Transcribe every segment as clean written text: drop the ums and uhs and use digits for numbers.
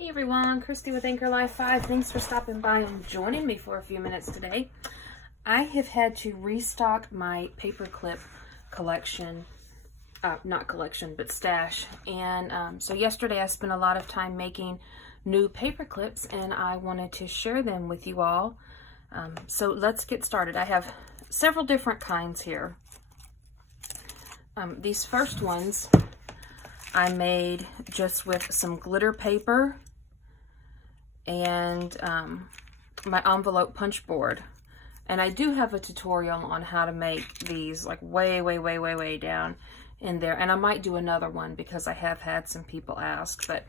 Hey everyone, Christy with Anchor Life 5. Thanks for stopping by and joining me for a few minutes today. I have had to restock my paperclip collection, not collection, but stash. And so yesterday I spent a lot of time making new paper clips and I wanted to share them with you all. So let's get started. I have several different kinds here. These first ones I made just with some glitter paper and my envelope punch board. And I do have a tutorial on how to make these, like way down in there. And I might do another one because I have had some people ask. But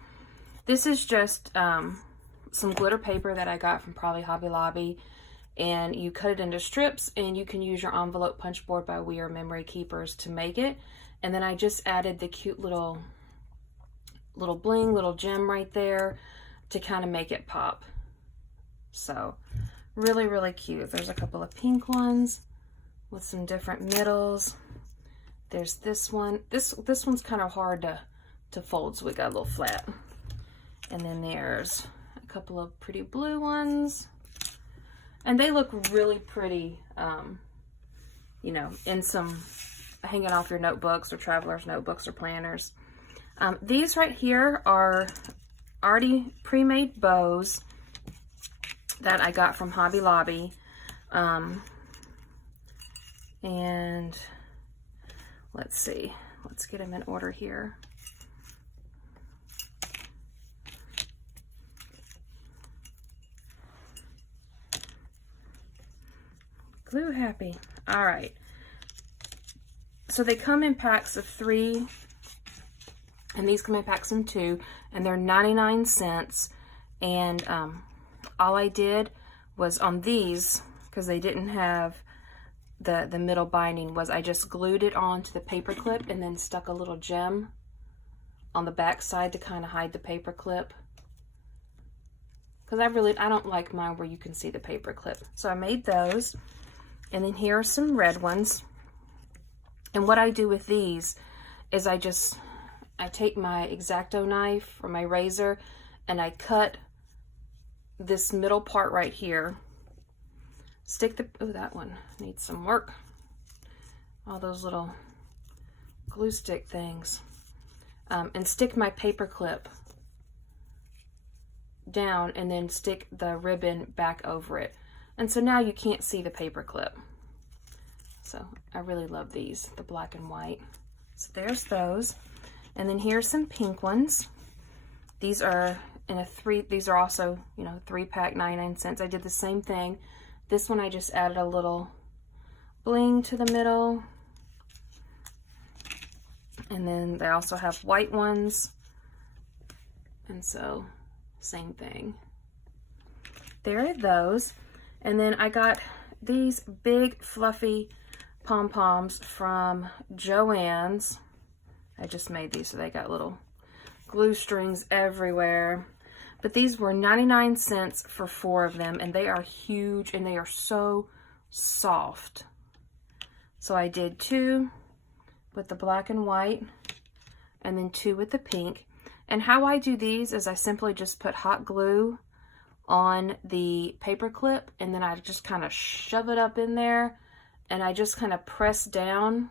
this is just some glitter paper that I got from probably Hobby Lobby. And you cut it into strips and you can use your envelope punch board by We Are Memory Keepers to make it. And then I just added the cute little bling, little gem right there to kind of make it pop. So really cute. There's a couple of pink ones with some different middles. There's this one. This one's kind of hard to fold, so we got a little flat. And then there's a couple of pretty blue ones. And they look really pretty, you know, in some hanging off your notebooks or traveler's notebooks or planners. These right here are already pre-made bows that I got from Hobby Lobby. And let's see, let's get them in order here. Glue happy. All right. So they come in packs of 3, and these come in packs of 2, and they're 99 cents. And all I did was on these, because they didn't have the middle binding, was I just glued it onto the paper clip and then stuck a little gem on the back side to kind of hide the paper clip. Because I don't like mine where you can see the paper clip. So I made those. And then here are some red ones. And what I do with these is I take my X-Acto knife or my razor and I cut this middle part right here. Oh, that one needs some work. All those little glue stick things. And stick my paper clip down and then stick the ribbon back over it. And so now you can't see the paper clip. So I really love these, the black and white. So there's those. And then here's some pink ones. These are in a 3, these are also, you know, 3-pack, 99 cents. I did the same thing. This one I just added a little bling to the middle. And then they also have white ones. And so, same thing. There are those. And then I got these big fluffy pom-poms from Joann's. I just made these so they got little glue strings everywhere. But these were 99 cents for 4 of them, and they are huge and they are so soft. So I did 2 with the black and white and then 2 with the pink. And how I do these is I simply just put hot glue on the paper clip and then I just kind of shove it up in there and I just kind of press down,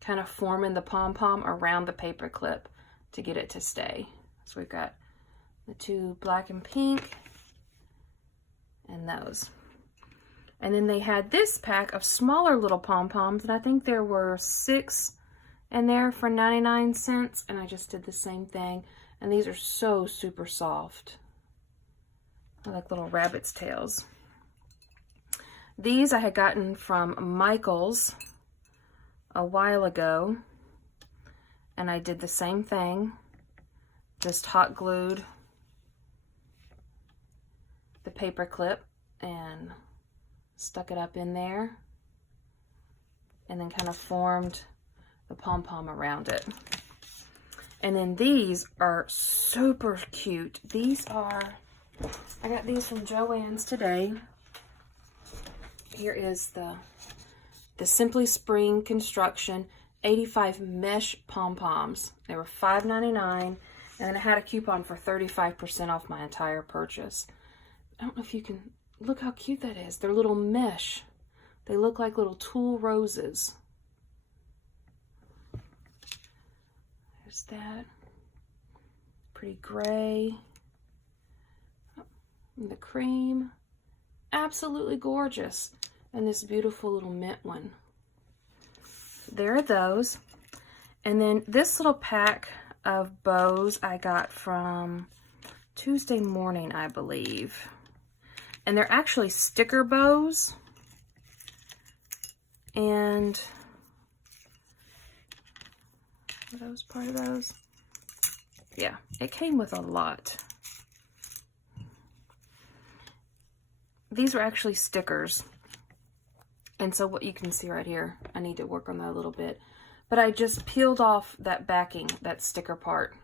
kind of forming the pom-pom around the paper clip to get it to stay. So we've got the 2 black and pink and those. And then they had this pack of smaller little pom-poms, and I think there were 6 in there for 99 cents, and I just did the same thing. And these are so super soft. I like little rabbit's tails. These I had gotten from Michael's a while ago, and I did the same thing, just hot glued the paper clip and stuck it up in there and then kind of formed the pom-pom around it. And then these are super cute. These are, I got these from Joann's today. Here is the Simply Spring Construction 85 mesh pom-poms. They were $5.99, And I had a coupon for 35% off my entire purchase. I don't know if you can, look how cute that is. They're little mesh. They look like little tulle roses. There's that. Pretty gray. And the cream. Absolutely gorgeous. And this beautiful little mint one. There are those. And then this little pack of bows I got from Tuesday Morning, I believe. And they're actually sticker bows. And are those part of those? Yeah, it came with a lot. These were actually stickers. And so what you can see right here, I need to work on that a little bit. But I just peeled off that backing, that sticker part.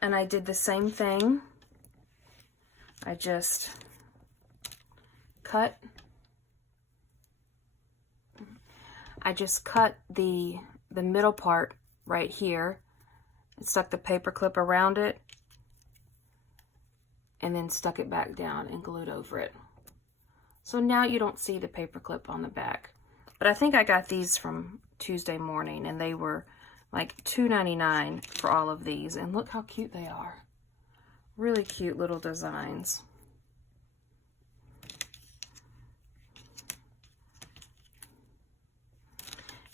And I did the same thing. I just cut the middle part right here and stuck the paper clip around it and then stuck it back down and glued over it. So now you don't see the paper clip on the back. But I think I got these from Tuesday Morning and they were like $2.99 for all of these. And look how cute they are. Really cute little designs.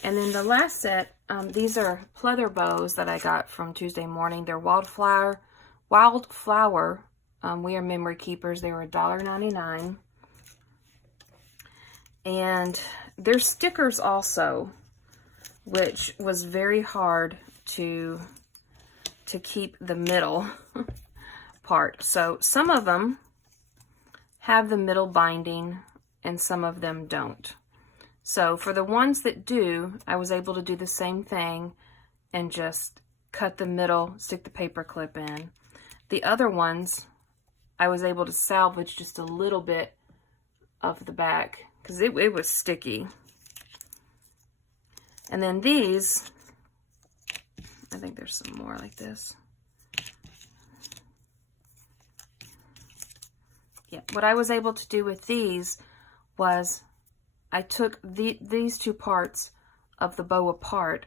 And then the last set, these are pleather bows that I got from Tuesday Morning. They're Wildflower. We are memory keepers. They were $1.99. And they're stickers also, which was very hard to keep the middle part. So some of them have the middle binding and some of them don't. So for the ones that do, I was able to do the same thing and just cut the middle, stick the paper clip in. The other ones, I was able to salvage just a little bit of the back because it was sticky. And then these, I think there's some more like this. Yeah, what I was able to do with these was I took these two parts of the bow apart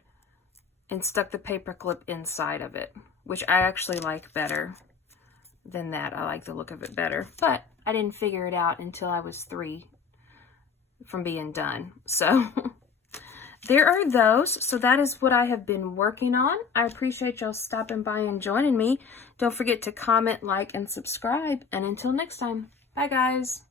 and stuck the paper clip inside of it, which I actually like better than that. I like the look of it better, but I didn't figure it out until I was 3 from being done. So there are those. So that is what I have been working on. I appreciate y'all stopping by and joining me. Don't forget to comment, like, and subscribe. And until next time, bye guys.